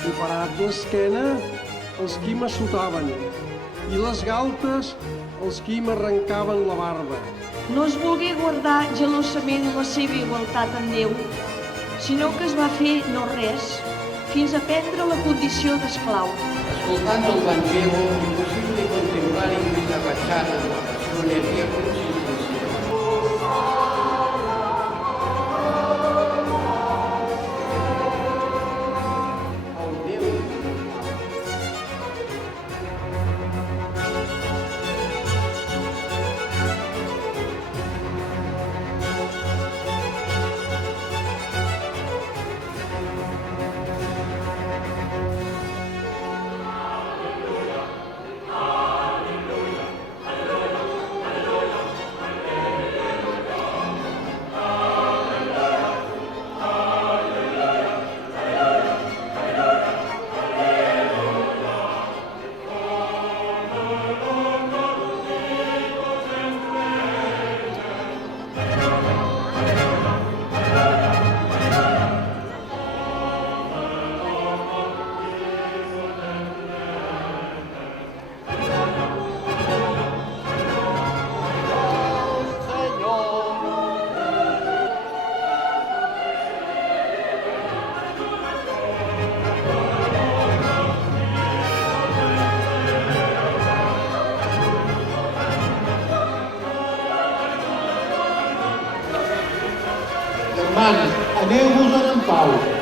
Operat l'esquena, els qui m'assotaven, i les galtes, els qui m'arrencaven la barba. No es volgué guardar gelosament la seva igualtat amb Déu, sinó que es va fer no res, fins a prendre la condició d'esclau. Ascoltando il Vangelo è possibile contemplare in questa facciata della passione via crucis del Signore. El Déu Germans, aneu-vos-en en pau.